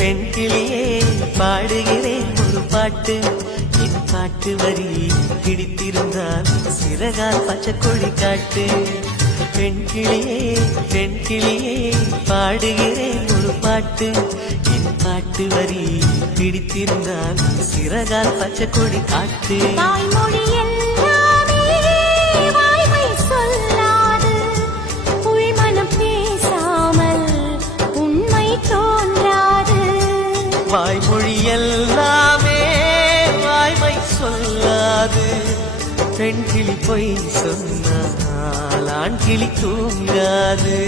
பெண் கிளியே பாடுகிறேன் ஒரு பாட்டு. என் பாட்டு வரி பிடித்திருந்தால் சிறகால் பச்சைக்கொடி காட்டு. பெண் கிளியே பாடுகிறேன் ஒரு பாட்டு. என் பாட்டு வரி பிடித்திருந்தால் சிறகால் பச்சைக்கொடி காட்டு. வாய்மொழி எல்லாமே வாய்மை சொல்லாது. பெண் கிளி பொய் சொன்னால் ஆண் கிளி தூங்காது.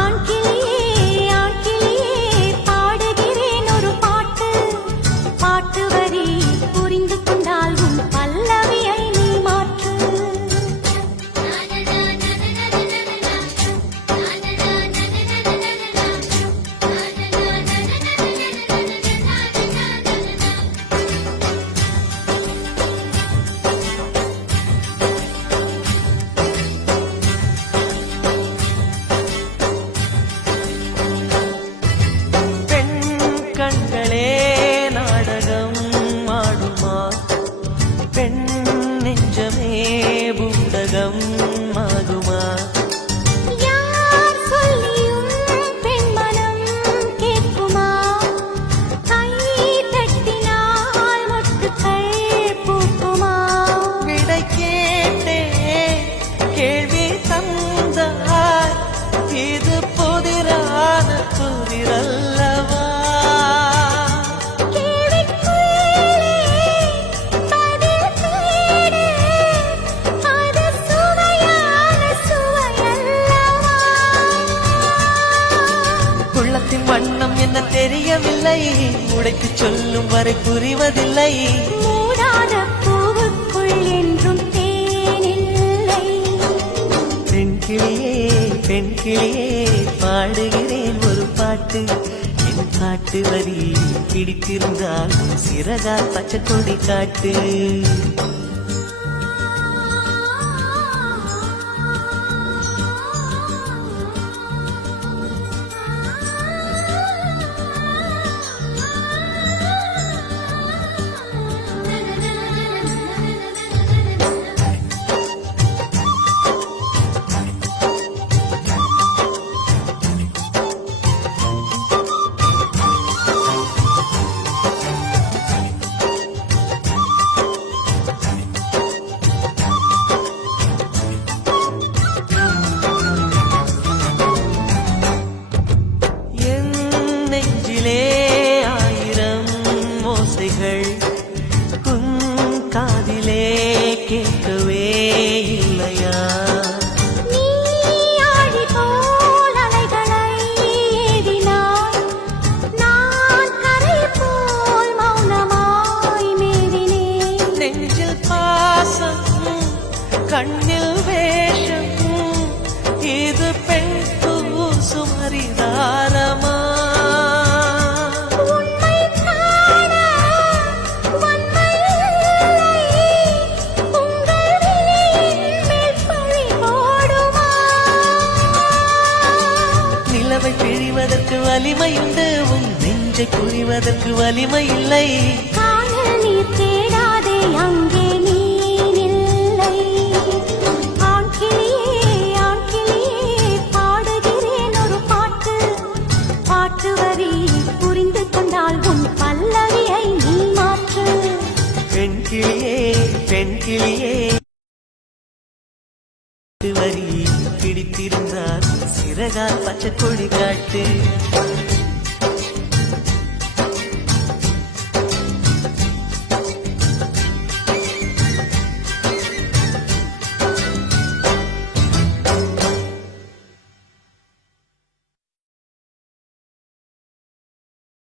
ஆண் கிளியே பாடுகிறேன் ஒரு பாட்டு. பாட்டு வரி புரிந்து கொண்டால் உன் பல்லவியை நீ மாற்று. கண்களே நாடகம் ஆடுமா, பெண் நெஞ்சமே பூடகம் ஆகுமா. யார் சொல்லியும் பெண் மனம் கேட்குமா, கை தட்டினால் மொட்டுக்கள் பூக்குமா. விடை கேட்டே கேள்வி தந்தாய், இது புதிரான புதிரல்லவா. வண்ணம் என்ன தெரியவில்லை, உடைத்து சொல்லும் வரை புரிவதில்லை. மூடாத பூவுக்குள் என்றும் தேனில்லை. பெண் கிளியே பாடுகிறேன் ஒரு பாட்டு. என் பாட்டு வரி பிடித்திருந்தால் சிறகால் பச்சைக்கொடி காட்டு. ஆயிரம் ஓசைகள் உன் காதிலே கேட்கவே இல்லையா. நீ ஆழி போல் அலைகளை ஏறினாய், நான் கரை போல் மௌனமாய் மேவினேன். நெஞ்சில் பாசம் கண்ணில் வேஷம், இது பெண் சுமரிதாரமா. நிலவை பிழிவதற்கு வலிமை உண்டு, உன் நெஞ்சை புரிவதற்கு வலிமை இல்லை. காணல் நீர் தேடாதே அங்கே நீர் இல்லை. ஆண் கிளியே பாடுகிறேன் ஒரு பாட்டு. பாட்டு வரி புரிந்து கொண்டால் உன் பல்லவியை நீ மாற்று. பெண் கிளியே வரி பிடித்திருந்தால் சிறகால் பச்சைக்கொடி காட்டு.